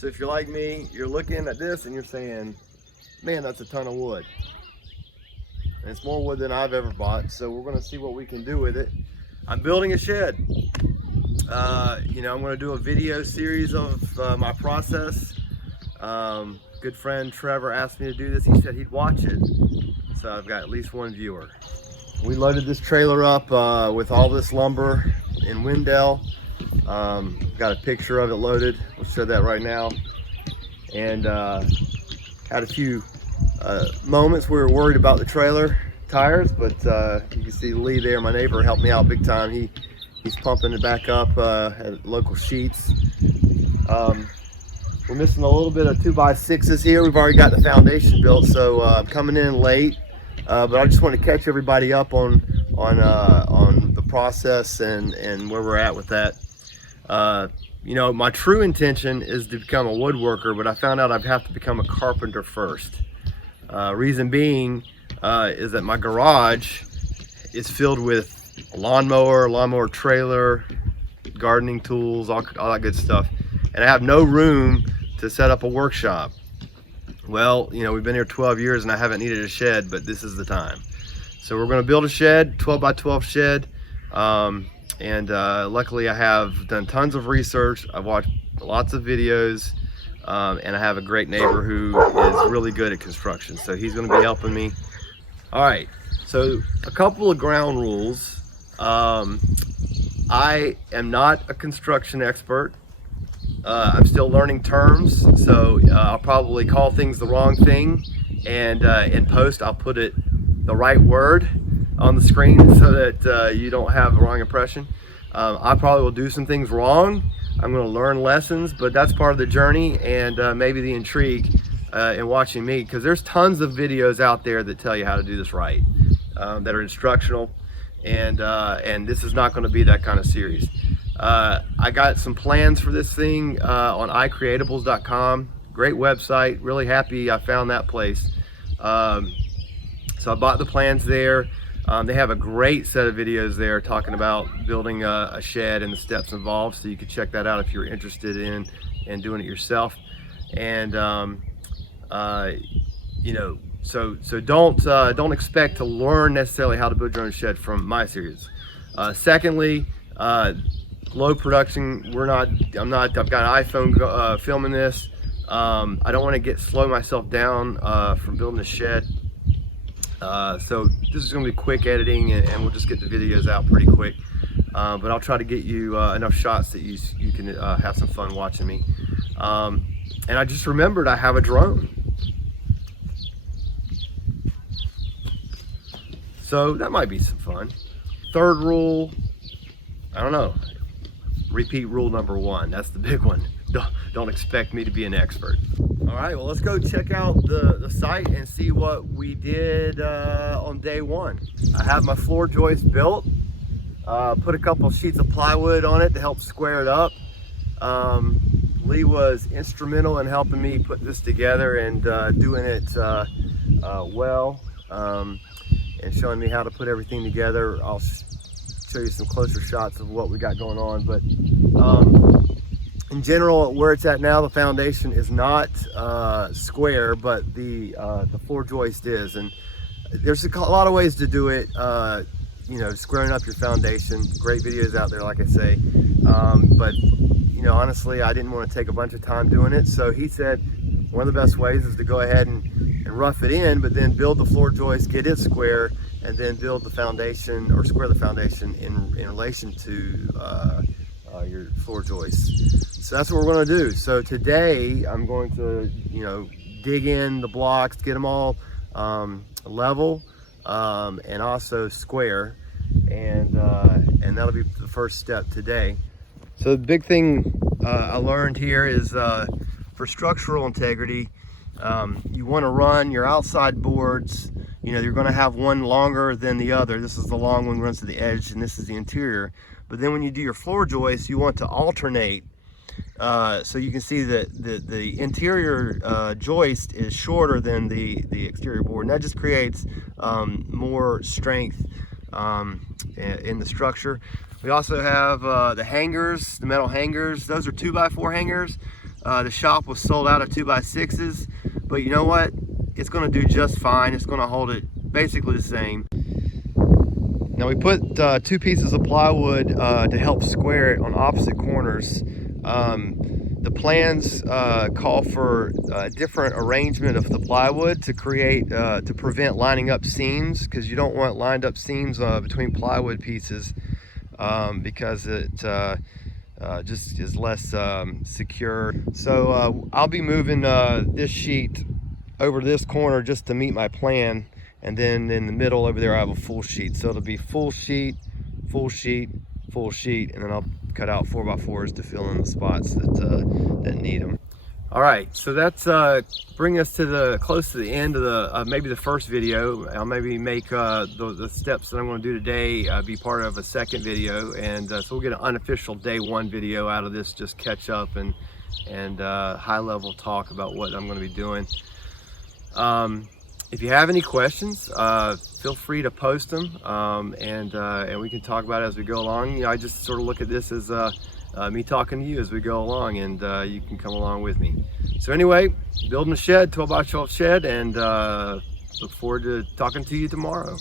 So if you're like me, you're looking at this and you're saying, man, that's a ton of wood. And it's more wood than I've ever bought, so we're gonna see what we can do with it. I'm building a shed. You know, I'm gonna do a video series of my process. Good friend Trevor asked me to do this. He said he'd watch it. So I've got at least one viewer. We loaded this trailer up with all this lumber in Wendell. Got a picture of it loaded. We'll show that right now. And had a few moments we were worried about the trailer tires, but you can see Lee there, my neighbor, helped me out big time. He's pumping it back up at local Sheets. We're missing a little bit of 2x6s here. We've already got the foundation built, so I'm coming in late. But I just want to catch everybody up on the process and where we're at with that. You know, my true intention is to become a woodworker, but I found out I'd have to become a carpenter first. Reason being is that my garage is filled with a lawnmower trailer, gardening tools, all that good stuff. And I have no room to set up a workshop. Well, you know, we've been here 12 years and I haven't needed a shed, but this is the time. So we're gonna build a shed, 12 by 12 shed. Luckily I have done tons of research. I've watched lots of videos, and I have a great neighbor who is really good at construction. So he's gonna be helping me. All right, so a couple of ground rules. I am not a construction expert. I'm still learning terms, so I'll probably call things the wrong thing, and in post I'll put it the right word on the screen so that you don't have the wrong impression. I probably will do some things wrong. I'm going to learn lessons, but that's part of the journey, and maybe the intrigue in watching me, because there's tons of videos out there that tell you how to do this right, that are instructional, and this is not going to be that kind of series. I got some plans for this thing on iCreatables.com. Great website, really happy I found that place. So I bought the plans there. They have a great set of videos there talking about building a shed and the steps involved, so you can check that out if you're interested in doing it yourself. And you know, so don't expect to learn necessarily how to build your own shed from my series. Secondly, low production. I've got an iPhone filming this. I don't want to slow myself down from building a shed. So this is going to be quick editing, and we'll just get the videos out pretty quick. But I'll try to get you enough shots that you can have some fun watching me. And I just remembered I have a drone. So that might be some fun. Third rule, I don't know. Repeat rule number 1. That's the big one. Don't expect me to be an expert. All right, well, let's go check out the site and see what we did on day 1. I have my floor joist built. Put a couple of sheets of plywood on it to help square it up. Lee was instrumental in helping me put this together and doing it well, and showing me how to put everything together. I'll show you some closer shots of what we got going on, but in general, where it's at now, the foundation is not square, but the floor joist is, and there's a lot of ways to do it. You know, squaring up your foundation. Great videos out there, like I say, but you know, honestly, I didn't want to take a bunch of time doing it, so he said one of the best ways is to go ahead and rough it in, but then build the floor joist, get it square, and then build the foundation, or square the foundation in relation to your floor joist. So that's what we're going to do. So today I'm going to, you know, dig in the blocks, get them all level, and also square, and that'll be the first step today. So the big thing I learned here is for structural integrity, you want to run your outside boards. You know, you're going to have one longer than the other. This is the long one, runs to the edge, and this is the interior. But then when you do your floor joist, you want to alternate. So you can see that the interior joist is shorter than the exterior board, and that just creates more strength in the structure. We also have the hangers, the metal hangers. Those are 2x4 hangers. The shop was sold out of 2x6s, but you know what? It's gonna do just fine. It's gonna hold it basically the same. Now we put 2 pieces of plywood to help square it on opposite corners. The plans call for a different arrangement of the plywood to prevent lining up seams, because you don't want lined up seams between plywood pieces, because it just is less secure. So I'll be moving this sheet over to this corner just to meet my plan, and then in the middle over there I have a full sheet. So it'll be full sheet, full sheet, full sheet, and then I'll cut out 4x4s to fill in the spots that need them. All right, so that's bring us to close to the end of the maybe the first video. I'll maybe make the steps that I'm going to do today be part of a second video, and so we'll get an unofficial day 1 video out of this, just catch up and high level talk about what I'm going to be doing. If you have any questions, feel free to post them, and we can talk about it as we go along. You know, I just sort of look at this as me talking to you as we go along, and you can come along with me. So anyway, building a shed, 12x12 shed, and look forward to talking to you tomorrow.